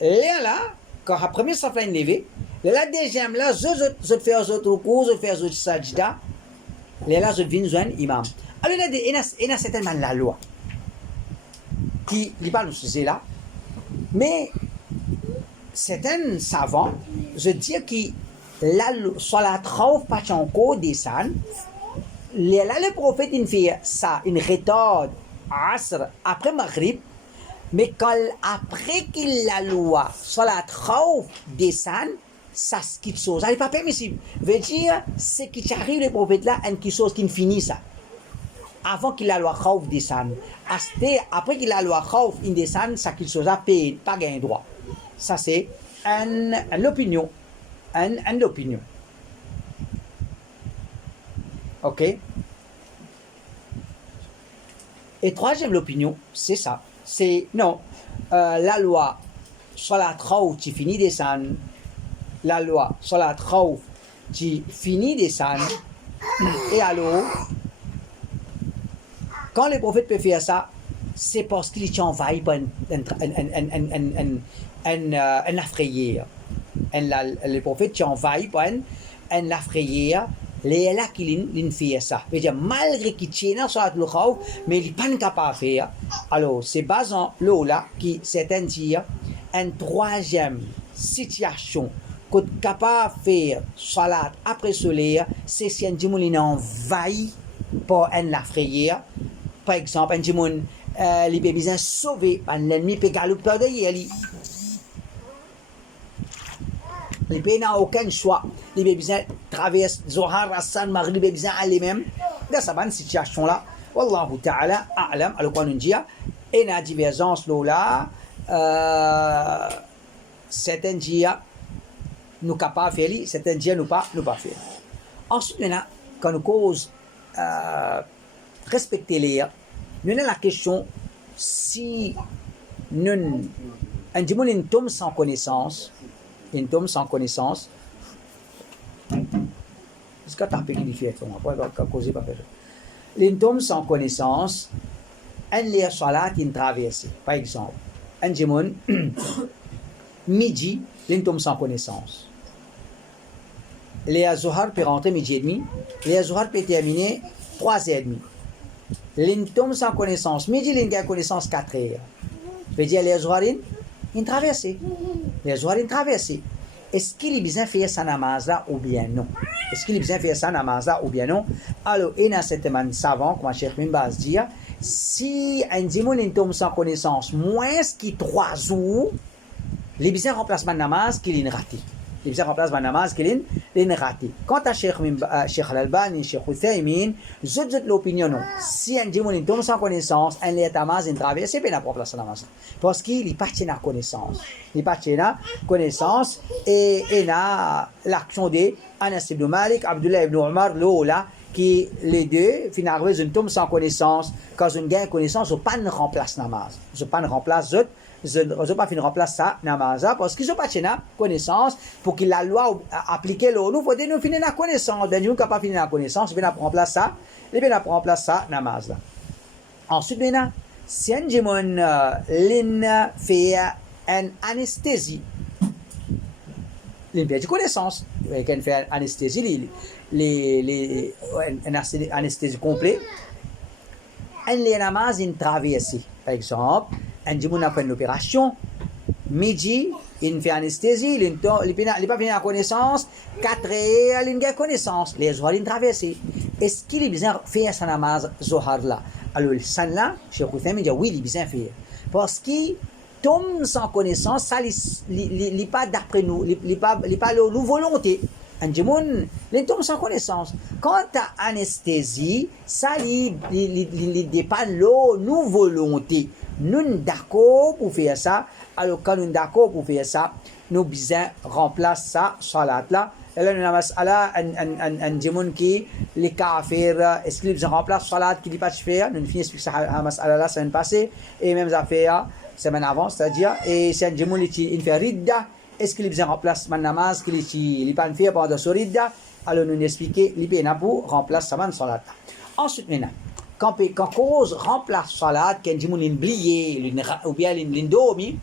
Là, quand le premier saf est levé, la deuxième là, je fais aux autres ruku, je fais aux autres sajda. Là, je viens joindre imam. Alors, il y a certainement la loi qui n'est pas nous là, mais certains savants, je dis que la salat khawf pas encore descend. Là, le prophète il fait ça, une rétorde asr après maghrib, mais quand après qu'il la loi salat khawf descend, ça c'est quelque chose, ça n'est pas permissible. Veut dire, c'est qui arrive le prophète là, une quelque chose qui finit ça. Avant qu'il la loi khawf descende. Après qu'il la loi khawf descende, ça quelque chose à payer, pas gagner droit. Ça c'est une opinion. Une opinion. Ok? Et troisième l'opinion, c'est ça. C'est non. La loi salat khawf qui finit descendre. La loi salat khawf qui finit descendre. Et alors, quand le prophète peut faire ça, c'est parce qu'il est envahi par un affrayeur. Le prophète est envahi par un affrayeur. C'est là qu'il fait ça. Malgré qu'il tient dans Salatul Khawf, mais il n'est pas capable de faire. Alors, c'est basant là qui certains disent une troisième situation qu'on est capable de faire salat après soleil, c'est si un djimoun est envahi par un affrayeur. Par exemple, un djimoun il peut bien sauver, l'ennemi peut galoper derrière lui. Les pays n'ont aucun choix. Les besoin traversent Zohar, Hassan, Maghrib, les besoin aller même. Dans cette situation-là, Wallahu ta'ala, a'lam, alors qu'on nous dit, et la divergence là, certains disent, nous capables de faire, certains disent, nous pas faire. Ensuite, maintenant, quand nous cause respecter les, nous avons la question, si nous, un dimanche, nous tombe sans connaissance, une tombe sans connaissance. Est-ce que tu as pu dire ça? Causer pas faire. Une tombe sans connaissance, un lire salat in traversée. Par exemple, un dimanche midi, une tombe sans connaissance. Les Zohar peut rentrer midi et demi. Les Zohar peut terminer 3h30. Une tombe sans connaissance, midi, une connaissance 4h. Veut dire les Zohar in traversée. Les Zohar in traversée. Est-ce qu'il est besoin de faire sa namaz là ou bien non? Est-ce qu'il est besoin de faire sa namaz là ou bien non? Alors, il y a certainement savant, comme Cheikh Mimbaz dit, si un dimanche tombe sans connaissance, moins que 3 jours, il est besoin de remplacer ma namaz qu'il est raté. Il est besoin de remplacer ma namaz qu'il est raté. Quant à Cheikh Al-Albani, Cheikh Uthaymin, je dis l'opinion non. Si un dimanche tombe sans connaissance, un namaz in traversée, il n'a pas remplacé la namaz. Parce qu'il n'est pas tenu à connaissance. Il n'est pas tenu à connaissance et il a l'action de Anas ibn Malik, Abdullah ibn Omar, l'Ola, qui les deux, finalement, une tombe sans connaissance. Quand une gagne connaissance, on pas ne remplace namaz. On pas ne remplace je pas fin remplace ça namaz parce qu'ils ont pas de connaissance pour que la loi applique l'eau. Nous faut dire nous finir la connaissance. Ben nous quand pas finir la connaissance, bien remplace ça. Et bien remplace ça namaz là. Ensuite maintenant, si un jimon l'in fait une anesthésie. L'in fait connaissance. Quand fait anesthésie une anesthésie complète. Un les namaz in traversée. Par exemple, un jimon a fait une opération, midi, il fait anesthésie, il n'a pas fini la connaissance, 4 heures, il a connaissance, les zohar, il traversé. Est-ce qu'il est besoin de faire sa namaz zohar là? Alors, ça là, Cheikh Outhami dit oui, il est besoin de faire. Parce qu'il tombe sans connaissance, ça n'est pas d'après nous, il n'est pas nos volontés. Un jimoun, il tombe sans connaissance. Quant à anesthésie, ça dépend de nos volontés. Nous sommes d'accord pour faire ça. Alors, quand nous sommes d'accord pour faire ça, nous besoin remplacer ça, salat là. Et là, nous avons un jimoun qui, les kafirs, est-ce qu'ils remplacent salat qui n'est pas faire? Nous finissons avec ça, la semaine passée, et même affaire, semaine avant, c'est-à-dire, et c'est un jimoun qui fait ridda. Est-ce qu'il besoin remplace man namaz qu'il n'est pas fait pendant ce ridda? Alors nous expliquer l'ipéna pour remplace man salat. Ensuite maintenant, quand cause remplace salat, quand dit mon oublié ou bien l'indomi,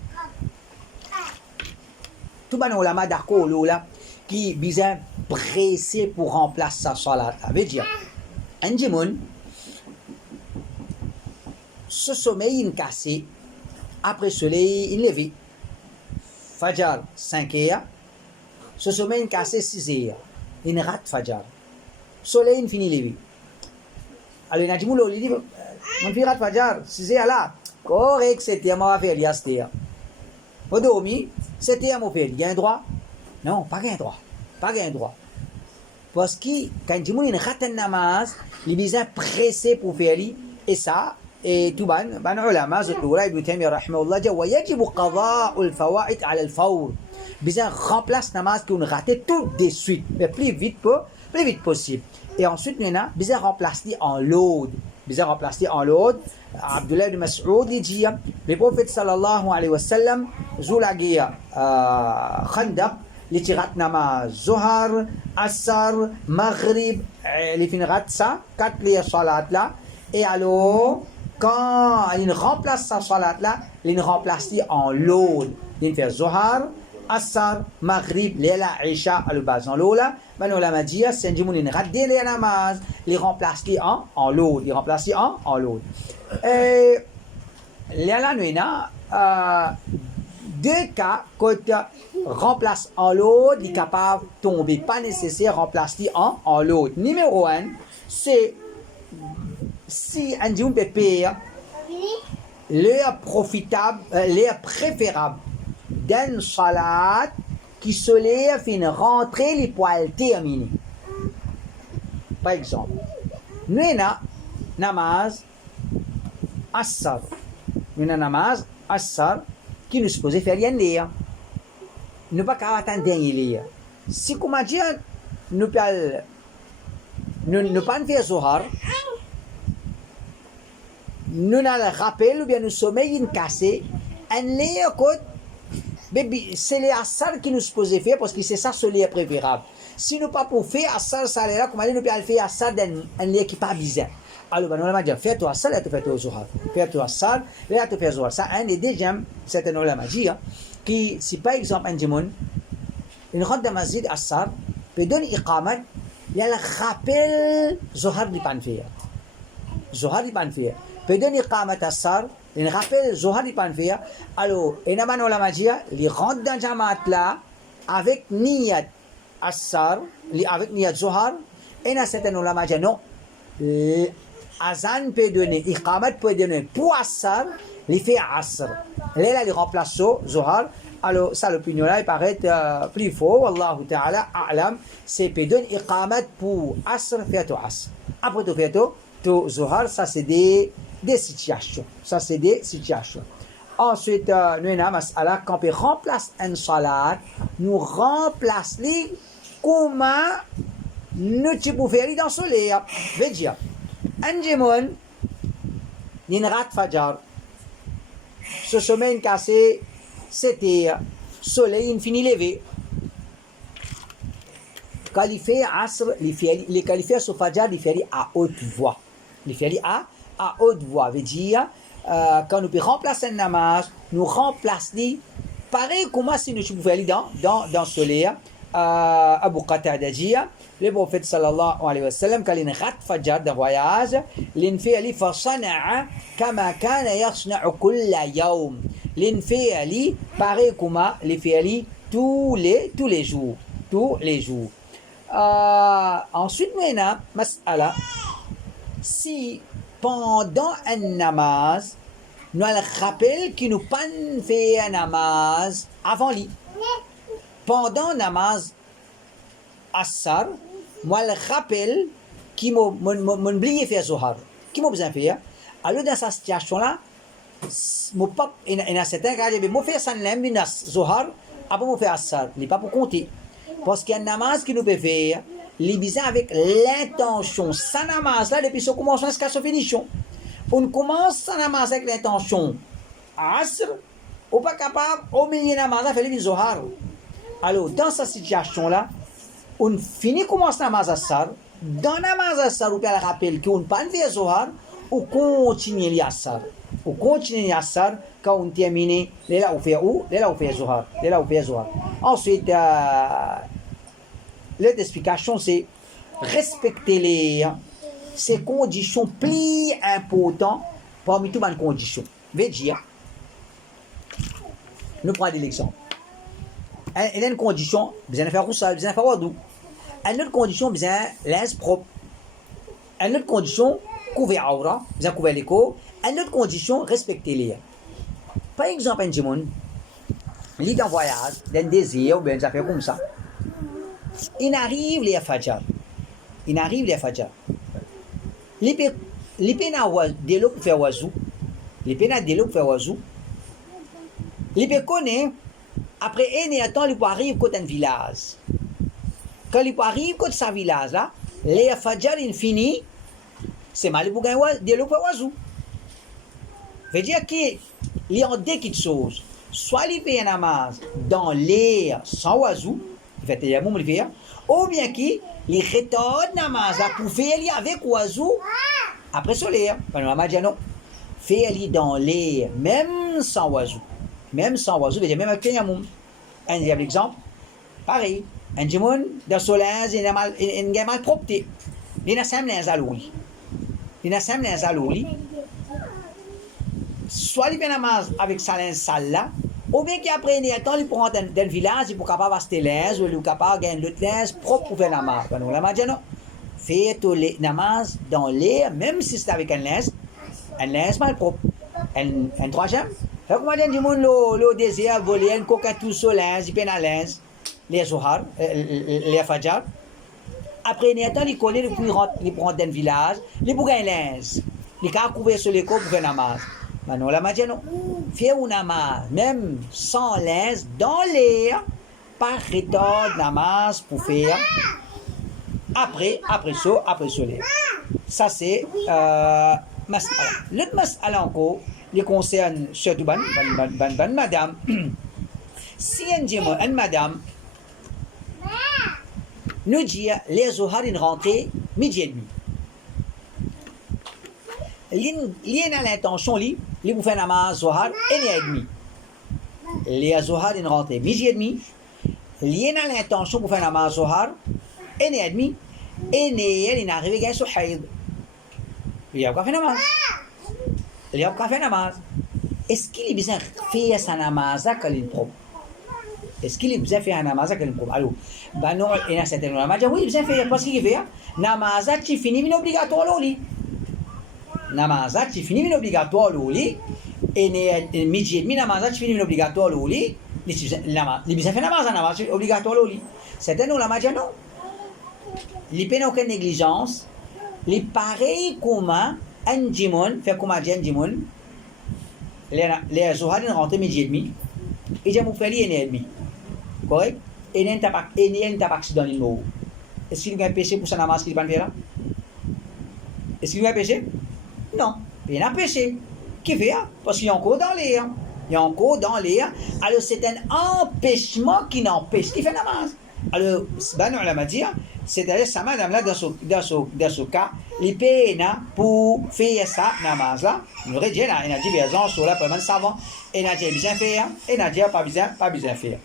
tout ban ulama d'accord là qui besoin pressé pour remplacer sa salat. Ça veut dire un jimoun ce sommeil in cassé après soleil in levé. Fajar 5 heures, ce sommeil cassé 6 heures, il rate Fajar. Soleil il finit levé. Alors il a dit mon dit mon fils rate Fajar 6 heures là, correct c'était moi faire liaster. Au dormi, c'était à mon faire, il y a un droit? Non, pas un droit. Pas un droit. Parce que quand il rate un namaz, il est besoin pressé pour faire lui et ça et tout ban ulama zouloula ibn Taymiyyah rahimahullah dit ويجب قضاء الفوائد على الفور besoin remplace namaz qu'on raté tout de suite mais plus vite possible et ensuite nous a besoin remplacer en load Abdullah ibn Mas'ud dit le prophète sallallahu alayhi wa sallam zoulagia khandaq li tirat namaz zuhar asr maghrib li finrat ça 4 les salat là et alors quand il remplace sa salat là, il remplace en load. Il fait Zohar, Asar, Maghrib, Lela, Isha, al-Baz en l'eau là. Maintenant, la madia, c'est un jimoun, il rate les namaz, il remplace en load. Il remplace en load. Et là, nous avons deux cas, quand remplace en load, il est capable de tomber. Pas nécessaire remplacer en load. Numéro 1, c'est si un jimoun peut payer l'air profitable, l'air préférable d'un salat qui se lève fin rentrer les poils terminés. Par exemple, nous avons namaz assar. Nous avons namaz assar qui nous suppose faire rien lire. Nous ne pouvons pas attendre dernier lire. Si comment dire, nous ne pas faire zohar. Nous avons le rappel ou bien nous sommeil cassé, un lait c'est les assar qui nous supposent faire parce que c'est ça ce lait préférable. Si nous pas pour faire assar, ça là, comment nous pouvons faire assar un lait qui pas bizarre. Alors, nous allons dire, fais-toi assar, là tu fais toi zohar. Fais-toi assar, là tu fais zohar. Ça, un des deuxièmes, c'est un ulama dit, qui, si par exemple un jimoun, il rentre dans le masjid assar, puis donne iqamat, il y a le rappel zohar du pan faire. Zohar du pan faire. Puis donne iqamat assar, il rappelle Zohar du pan faire. Alors, et naman ulama dit, il rentre dans le jamaat là, avec niyat assar, avec niyat Zohar, et na certain ulama dit, non, azan peut donner, iqamat peut donner pour assar, il fait asr. Là, il remplace Zohar. Alors, ça, l'opinion là, il paraît plus faux. Wallahu ta'ala, a'lam. C'est peut donner iqamat pour asr, fait asr. Après tout, fait tout Zohar, ça, c'est des situations. Ça, c'est des situations. Ensuite, nous avons mas'ala, quand on remplace un salat, nous remplace les comment nous tu peux faire dans le soleil. Veut dire, un démon, une rat fajar, ce sommeil cassé, c'était soleil infini levé. Qualifié asr, les qualifiés sur fajar, les fait à haute voix. Les fait à haute voix. Veut dire, quand nous pouvons remplacer un namaz, nous remplaçons pareil comme si nous pouvions aller dans le soleil. Abu Qatada dit, le prophète sallallahu alayhi wa sallam, quand il rat fajar de voyage, l'infiali fasana'a kama kana yasna'u kulla yawm. L'infiali pareil comme l'infiali tous les jours. Tous les jours. Ensuite, maintenant, mas'ala, si pendant un namaz, nous rappelons qu'il nous pas fait un namaz avant lui. Pendant namaz Assar, moi le rappelle qui m'a oublié faire Zohar. Qui m'a besoin de faire? Alors dans cette situation-là, mon papa, il y a certains cas, je vais faire ça, Zohar, après je faire Assar. Il n'est pas pour compter. Parce qu'il y a un namaz qui nous peut faire, il besoin avec l'intention. Ça namaz là, depuis son commencement jusqu'à sa finition. On commence sa namaz avec l'intention. Asr, on n'est pas capable, au milieu de namaz, faire le Zohar. Alors, dans cette situation-là, on finit commence namaz Assar. Dans namaz Assar, on peut rappeler qu'on ne peut pas faire Zohar, on continue l'Assar. On continue l'Assar quand on termine, là on fait où? Là on fait Zohar. Là on fait Zohar. Ensuite, l'autre explication, c'est respecter ces conditions plus importantes parmi toutes les conditions. Veut dire, nous prenons l'exemple. Il y a une condition, besoin de faire roussal, besoin de faire wadou. Une autre condition, besoin de linge propre. Une autre condition, couvrir aura, besoin de couvrir l'écho. Une autre condition, respecter les. Par exemple, un jimoun, il est en voyage, d'un désir, ou bien des affaires comme ça. Il arrive les fajar. Il arrive les fajar. Il peut de l'eau pour faire oiseau. Il peut de l'eau pour faire oiseau. Il peut connaître. Après un temps, il peut arriver côté un village. Quand il peut arriver côté sa village là, les fajar il finit, c'est mal pour gagner de l'eau pour oiseau. Veut dire qu'il y a deux petites choses. Soit il fait un namaz dans l'air sans oiseau, il fait un moment faire, ou bien qu'il retourne namaz pour faire avec oiseau après soleil. Quand on va dire non, faire dans l'air même sans oiseau. Même sans oiseau, veut dire même avec un yamoum. Un exemple, pareil. Un jimoun, dans le soleil, il a mal propreté. Il a 5 linges à l'eau. Il a 5 linges à l'eau. Soit il fait namaz avec sa linge sale là, ou bien qu'après un temps, il prend dans le village, il est capable d'acheter linge, ou il est capable de gagner l'autre linge propre pour faire namaz. On l'a dit non. Faire le namaz dans l'air, même si c'est avec un linge mal propre. Un troisième. Fait comment dire, le désir, voler, un cocatou sur linge, il peine à linge, les zohar, les fajar. Après, il y a un temps, il connaît, il prend dans le village, il prend un linge. Il a couvert sur les côtes pour faire namaz. Maintenant, la magie, non. Faire un namaz, même sans linge, dans l'air, par retard namaz pour faire. Après soleil. Ça, c'est mas'ala. L'autre mas'ala encore, il concerne surtout madame. Si un madame nous dit les zohar in rentrée midi et demi. Il a l'intention li pour faire namaz zohar 1h30. Les zohar in rentrée midi et demi. Il a l'intention pour faire namaz zohar 1h30. Et il est arrivé à ce haïd. Il a pas fait namaz. Il a pas fait namaz. Est-ce qu'il est besoin de faire sa namaz quand il est propre? Est-ce qu'il est besoin de faire un namaz quand il est propre? Alors, non, il y a certains namaz. Oui, il est besoin de faire parce qu'il fait namaz qui finit mais obligatoire l'oli. Namaz qui finit mais obligatoire l'oli. Et midi et demi namaz qui finit mais obligatoire l'oli. Il est besoin de faire namaz obligatoire l'oli. Certains namaz non. Il n'y a aucune négligence. Il est pareil comme un djimoun, fait comme un djimoun. Les zohar rentrent midi et demi. Et j'ai mon frère 1h30. Correct? Et il n'y a pas accident dans l'île. Est-ce qu'il y a un péché pour sa namaz qu'il va faire là? Est-ce qu'il y a un péché? Non, il y a un péché. Qui fait? Parce qu'il y a encore dans l'air. Il y a encore dans l'air. Alors c'est un empêchement qui n'empêche qui fait namaz. Alors, ben on l'a dit, c'est-à-dire sa madame là dans ce cas, les peines pour faire ça namaz là, nous aurait dit là, il a divergence sur la première savant, il a dit bien faire, il a dit pas bien faire.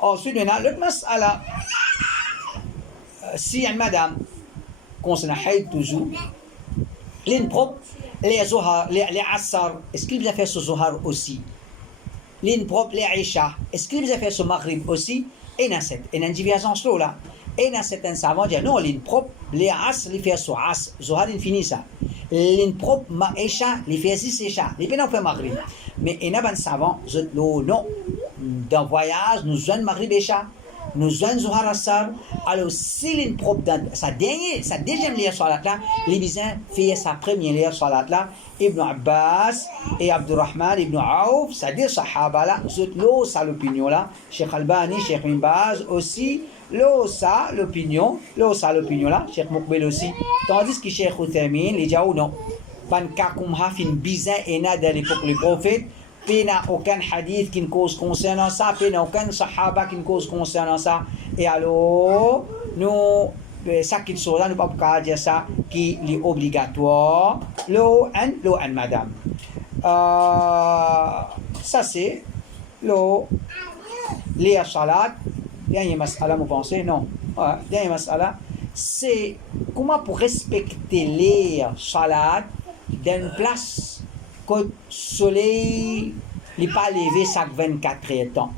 Ensuite, il y a l'autre mas'ala. Si une madame concernant haïd toujours, les propres, les zohar, les asar, est-ce qu'il a fait ce zohar aussi? Les propres, les aisha, est-ce qu'il a fait ce maghrib aussi? Et il y a une divergence là. Et il y a certains savants qui disent non, les propres, les as, les fait ce as, zohar, il finit ça. Les propres, ma aisha, les fait 6 aisha, les pénaux fait maghrib. Mais il y a un savant, non, dans voyage, nous avons maghrib aisha. Nous avons Zohar Assar. Alors, si l'une propre dans sa deuxième lière salat là, les bisins fait sa première lière salat là, Ibn Abbas et Abdurrahman Ibn Aouf, c'est-à-dire Sahaba là, l'eau ça l'opinion là, Cheikh Albani, Cheikh Ibn Baz aussi, l'eau ça l'opinion là, Cheikh Moukbel aussi. Tandis que Cheikh Uthaymin, les Jaou non, ban kakoumha fin bizin ena dans l'époque du prophète. Il n'y a aucun hadith qui ne cause concernant ça, il n'y a aucun sahaba qui ne cause concernant ça. Et alors, nous, ça qui est là, nous ne pouvons pas dire ça qui est obligatoire. L'eau and madame. Ça c'est l'eau, les salat. Dernier mas'ala, vous pensez? Non. Dernier mas'ala, c'est comment pour respecter les salat d'une place que le soleil n'est pas levé chaque 24 heures temps.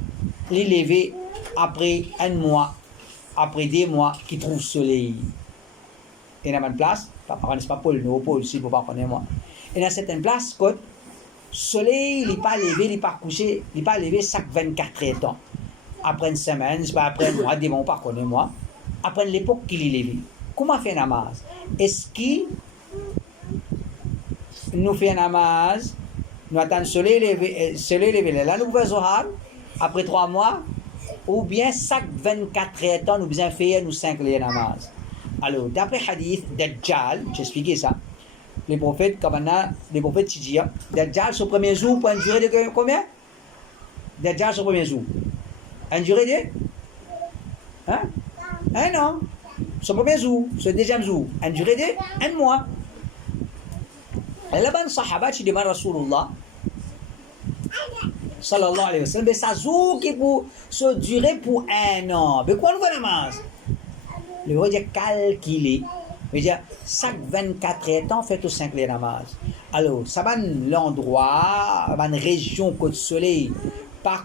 Il est levé après un mois, après 2 mois qu'il trouve le soleil. Il y a une place, pas pour le pôle, si vous ne pas connaître moi. Il y a certaines places que le soleil n'est pas levé, il n'est pas couché, il n'est pas levé chaque 24 heures temps. Après une semaine, c'est pas après un mois, 2 mois, pas connaître moi. Après l'époque qu'il est levé. Comment faire namaz? Est-ce qu'il nous fait namaz, nous attendons le soleil levé, là nous faisons zohar, après 3 mois, ou bien chaque 24 heures temps, nous besoin faire nous 5 les namaz. Alors, d'après hadith, Dajjal, j'ai expliqué ça, les prophètes, les prophètes Tidjia, Dajjal, son premier jour, pour une durée de combien? Dajjal, son premier jour. Une durée de? Un an. Son premier jour, son deuxième jour. Une durée de 1 mois. Et là-bas, les sahaba qui demandent à Rasulullah, sallallahu alayhi wa sallam, mais ça joue qui pour se durer pour 1 an. Mais quoi nous fait namaz? Le roi dit calculer. Il dit chaque 24 heures, temps fait au 5 les namaz. Alors, ça va l'endroit, une région côte soleil, pas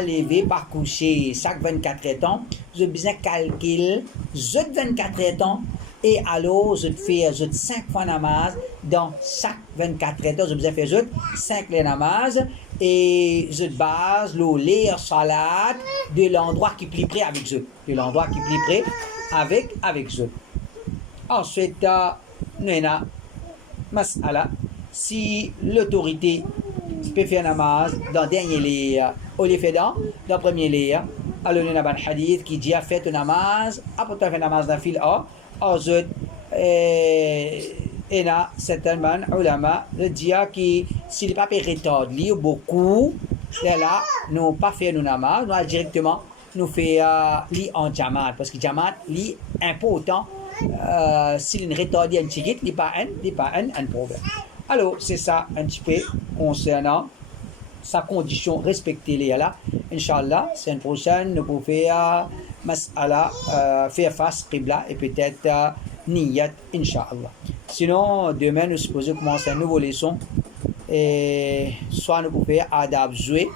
levé, pas couché, chaque 24 heures, temps, je besoin calculer, 24 heures, temps, et alors, je fais 5 fois namaz dans chaque 24 heures, je besoin faire 5 les namaz et je base le lire salat de l'endroit qui est plus près avec eux. De l'endroit qui est plus près avec eux. Ensuite, nous avons mas'ala. Si l'autorité peut faire namaz dans le dernier lire, au lieu de faire dans le premier lire, alors nous avons un hadith qui dit faites namaz, après tu as fait namaz dans le fil A. Ensuite, il y a certainement ulama le dia qui s'il n'est pas retard lire beaucoup, là nous pas faire nos namaz, nous directement nous faire lire en jamat parce que jamat lit important. S'il est retardé un petit peu, il n'est pas un problème. Alors c'est ça un petit peu concernant sa condition respectée là. Inch'Allah, c'est une prochaine, nous pouvons faire mas'ala, faire face qibla et peut-être niyat, Inch'Allah. Sinon, demain, nous supposons commencer une nouvelle leçon. Et soit nous pouvons faire adab jouer,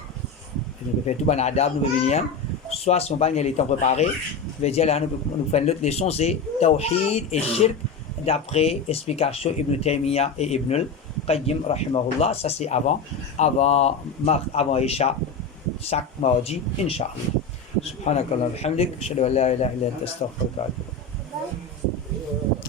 nous pouvons faire tout bon adab, nous pouvons venir. Soit si on va les temps préparés, je vais dire là, nous faisons l'autre leçon, c'est Tawhid et Shirk, d'après explication Ibn Taymiyyah et Ibn al-Qayyim, rahimahullah. Ça c'est avant Isha, chaque mardi, Inch'Allah. سبحانك اللهم وبحمدك أشهد أن لا إله إلا أنت أستغفرك وأتوب إليك